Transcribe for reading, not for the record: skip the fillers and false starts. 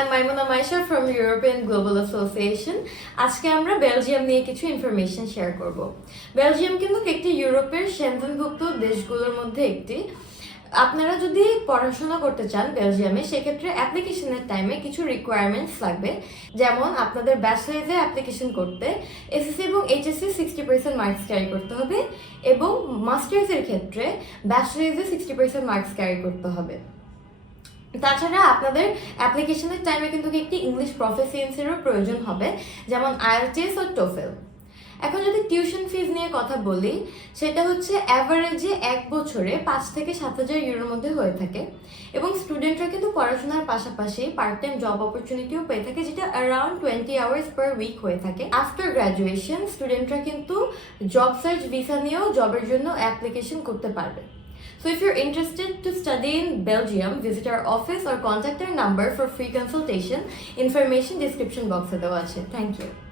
I'm Maimuna Maisha from European Global Association. আজকে আমরা Belgium নিয়ে কিছু ইনফরমেশন শেয়ার করব। বেলজিয়াম কিন্তু একটি ইউরোপের সেনজেনভুক্ত দেশগুলোর মধ্যে একটি। আপনারা যদি পড়াশোনা করতে চান বেলজিয়ামে, সেক্ষেত্রে অ্যাপ্লিকেশনের টাইমে কিছু রিকোয়ারমেন্টস লাগবে। যেমন আপনাদের ব্যাচেলার্সে অ্যাপ্লিকেশন করতে এসএসসি এবং এইচএসসি 60% মার্কস ক্যারি করতে হবে, এবং মাস্টার্সের ক্ষেত্রে ব্যাচেলার্সে 60% মার্কস ক্যারি করতে হবে। তাছাড়া আপনাদের অ্যাপ্লিকেশনের টাইমে কিন্তু একটি ইংলিশ প্রফিসিয়েন্সিরও প্রয়োজন হবে, যেমন আইএলটিএস ও টোফেল। এখন যদি টিউশন ফিজ নিয়ে কথা বলি, সেটা হচ্ছে অ্যাভারেজে এক বছরে 5 থেকে 7,000 ইউরোর মধ্যে হয়ে থাকে, এবং স্টুডেন্টরা কিন্তু পড়াশোনার পাশাপাশি পার্ট টাইম জব অপরচুনিটিও পেয়ে থাকে, যেটা অ্যারাউন্ড 20 আওয়ার্স পার উইক হয়ে থাকে। আফটার গ্র্যাজুয়েশন স্টুডেন্টরা কিন্তু জব সার্চ ভিসা নিয়েও জবের জন্য অ্যাপ্লিকেশন করতে পারবে। So if you're interested to study in Belgium, visit our office or contact our number for free consultation. Information description box এ দেওয়া আছে। Thank you.